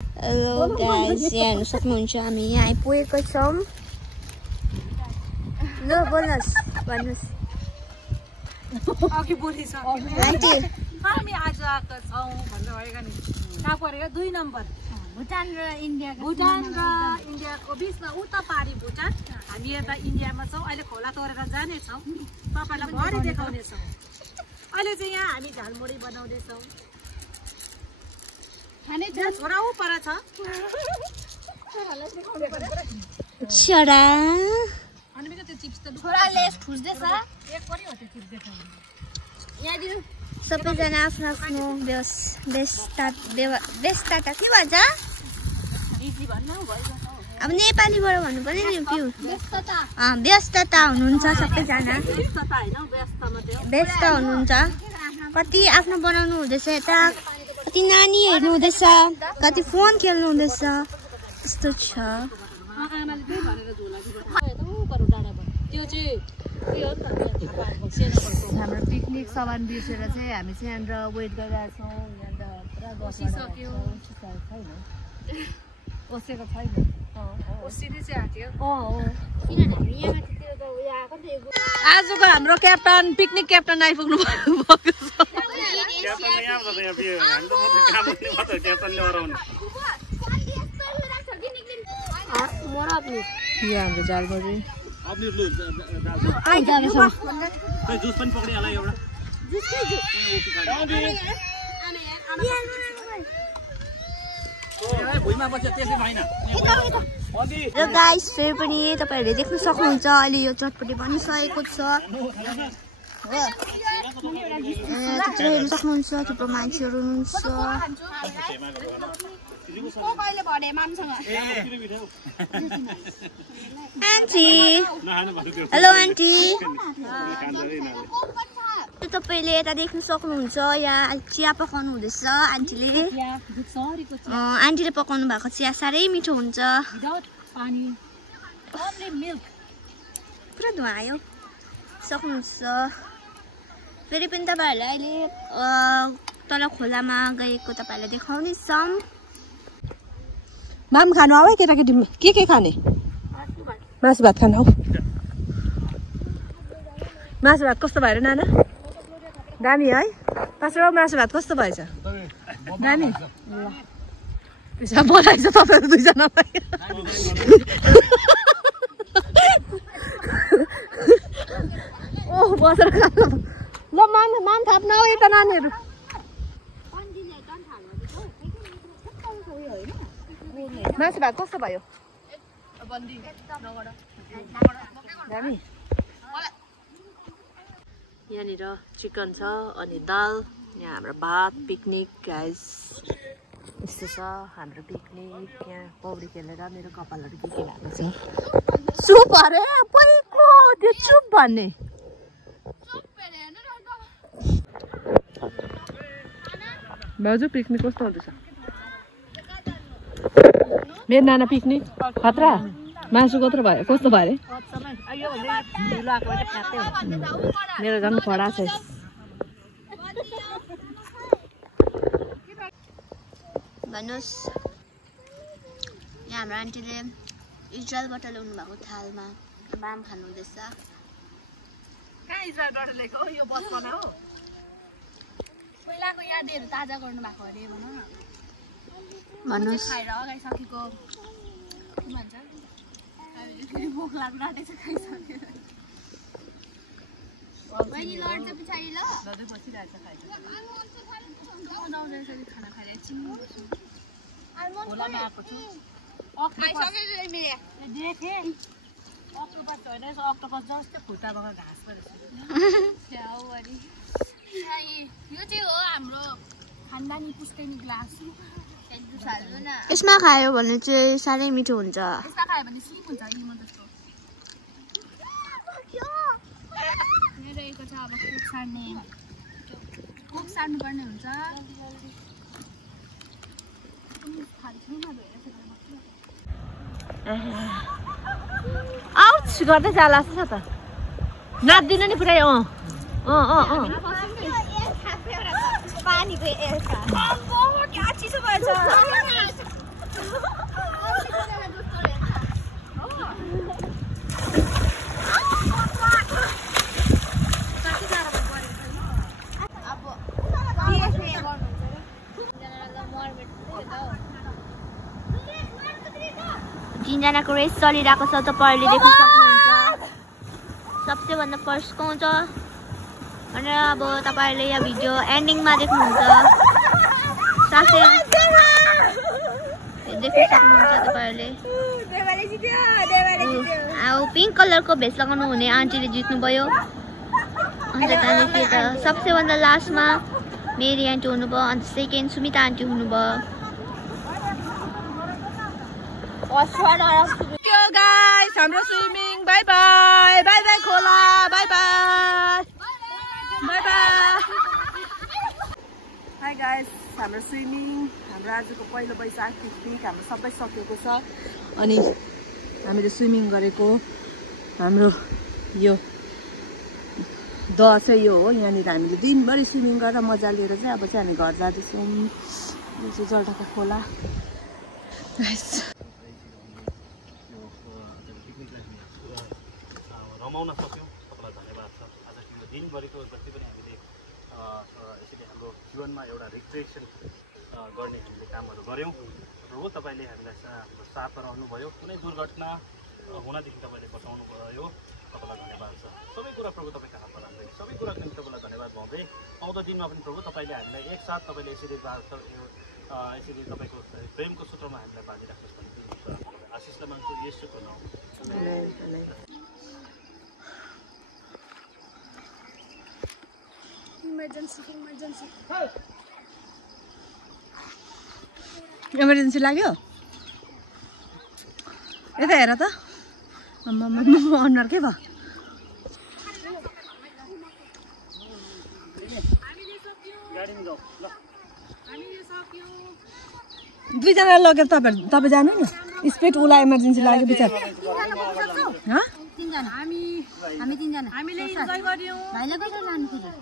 Hello guys, यहाँ हेर्न सक्नुहुन्छ हामी यहाँ आइपुगेको छौँ। ल बोल्नुहोस्, भन्नुहोस्। अघि बोलिस आन्टी हामी आज आएको छौँ भन्नु भएका नि कहाँ परेको 2 नम्बर भुटान र इन्डियाको बिचमा उता पारी भुटान। हामी यता इन्डियामा छौँ। अहिले खोला तोरेर जानेछौँ, तपाईँलाई भरे देखाउनेछौँ। अहिले चाहिँ यहाँ हामी झालमुरी बनाउँदैछौँ। छोरा ऊ पर छ छोरा छोराले खुज्दैछ। सबैजना आफ्नो आफ्नो व्यस्तता के भन्छ अब नेपालीबाट भन्नु पर्यो नि पिउ। व्यस्तता हुनुहुन्छ सबैजना, व्यस्त हुनुहुन्छ। कति आफ्नो बनाउनु हुँदैछ, यता कति नानी हेर्नु हुँदैछ, कति फोन खेल्नु हुँदैछ, यस्तो छ। हाम्रो पिकनिक सामान बिर्सेर चाहिँ हामी चाहिँ यहाँनिर वेट गरिरहेको छौँ। यहाँनिर पुरा बसिसक्यो, ओसेको छैन। आजको हाम्रो क्याप्टन पिकनिक क्याप्टन आइपुग्नु भएको छ। यहाँ हाम्रो झालमुरी र गाइस फेरि पनि तपाईँहरूले देख्न सक्नुहुन्छ अहिले यो चटपटी बनिसकेको छ। हेर्न सक्नुहुन्छ थुप्रो मान्छेहरू हुनुहुन्छ। आन्टी हेलो आन्टी, तपाईँले यता देख्न सक्नुहुन्छ यहाँ चिया पकाउनु हुँदैछ आन्टीले। आन्टीले पकाउनु भएको चिया साह्रै मिठो हुन्छ। पुरा धुवा आयो सक्नुहुन्छ। फेरि पनि तपाईँहरूलाई अहिले तल खोलामा गएको तपाईँहरूलाई देखाउनेछौँ। माम खानु आऊ है केटाकेटी, के खाने? मासु भात खानु हौ। मासु भात कस्तो भयो नाना? दामी है? पासो मासु भात कस्तो भएछ? दामी पैसा बनाइछ तपाईँहरू दुईजनालाई। ओह बसेर खानु ल। मान थाप्न हौ यता नानीहरू। मासु भात कस्तो भयो? दामी। यहाँनिर चिकन छ अनि दाल, यहाँ हाम्रो भात। पिकनिक गाइस यस्तो छ हाम्रो पिकनिक। यहाँ पौडी खेलेर मेरो कपालहरू के भएको छ। चुप अरे पहिको त्यो चुप भन्ने। भाउजू पिकनिक कस्तो हुँदैछ? मेरो नाना पिकनिक खतरा। मासु कत्रो भयो, कस्तो भयो अरे? मेरो झन् खडा छ। भन्नुहोस्, यहाँ हाम्रो आन्टीले इजरायलबाट ल्याउनु भएको थालमा बाम खानु हुँदैछ। कहाँ इजरायलबाट ल्याएको यो बसमा हो? पहिलाको यादहरू ताजा गर्नु भएको अरे भनौँ न। भन्नुहोस् खाएर अगाइसकेको के भन्छ, भोक लाग्न आँटेछ खाइसक्यो। बहिनी लड्छ पछाडि ल बसिरहेछ खाइन्छ। खाना खाएर एकछिन खोलामा आएको छु। खाइसक्यो मैले देखेँ अक्टोपस होइन, अक्टोपस जस्तै खुट्टा भएको घाँस परेछ। यो चाहिँ हो हाम्रो खानदानी पुस्कैनी ग्लास। यसमा खायो भने चाहिँ साह्रै मिठो हुन्छ। यस्ता खायो भने स्लिम हुन्छ लिमो जस्तो। रहेको छ अब कुक सार्नुपर्ने हुन्छ। आउच गर्दै जाला जस्तो छ त। नाच्दिन नि पुरै। पानीको चिसो भएछ। तीनजनाको रेस चलिरहेको छ तपाईहरुले देख्न सक्नुहुन्छ सबसे भन्दा फर्स्ट को हुन्छ अनि अब तपाईहरुले यो भिडियो एन्डिङमा देख्नुहुन्छ साथै देख्न सक्नुहुन्छ तपाईहरुले अब पिंक कलरको भेस्ट लगाउनु हुने आन्टीले जित्नु भयो अन्त त्यहाँदेखि त सबसे भन्दा लास्टमा मेरी आन्टी हुनुभयो अन्त सेकेन्ड सुमिता आन्टी हुनुभयो गाइस हाम्रो swimming bye bye bye bye खोला bye bye bye bye hi guys हाम्रो स्विमिङ हाम्रो आजको पहिलो वैशाख पिकनिक हाम्रो सबै सकिएको छ अनि हामीले स्विमिङ गरेको हाम्रो यो द चाहिँ यो हो यहाँनिर हामीले दिनभरि स्विमिङ गरेर मजा लिएर चाहिँ अब चाहिँ हामी घर जाँदैछौँ यो चाहिँ जलढका खोला रमाउन सक्यौँ तपाईँलाई धन्यवाद छ आज तिम्रो दिनभरिको जति पनि हामीले यसरी हाम्रो जीवनमा एउटा रिक्रिएसन गर्ने हामीले कामहरू गऱ्यौँ प्रभु तपाईँले हामीलाई हाम्रो साथमा रहनुभयो कुनै दुर्घटना हुनदेखि तपाईँले बचाउनु भयो तपाईँलाई धन्यवाद छ सबै कुरा प्रभु तपाईँको हातमा राख्दै सबै कुराको निम्ति तपाईँलाई धन्यवाद भन्दै आउँदो दिनमा पनि प्रभु तपाईँले हामीलाई एकसाथ तपाईँले यसरी यसरी तपाईँको प्रेमको सूत्रमा हामीलाई बाँधिराख्नुहोस् भन्ने आशिषलाई माग्छु येशूको नाम इमर्जेन्सी लाग्यो यता हेर त अनुहार के भयो दुईजना लगेर तपाईँ जानु नि स्पिड उसलाई इमर्जेन्सी लाग्यो बिचार हामी 3 जना हामी 3 जना हामीले इन्जोय गर्यौं भाइले कता लानु खोज्यो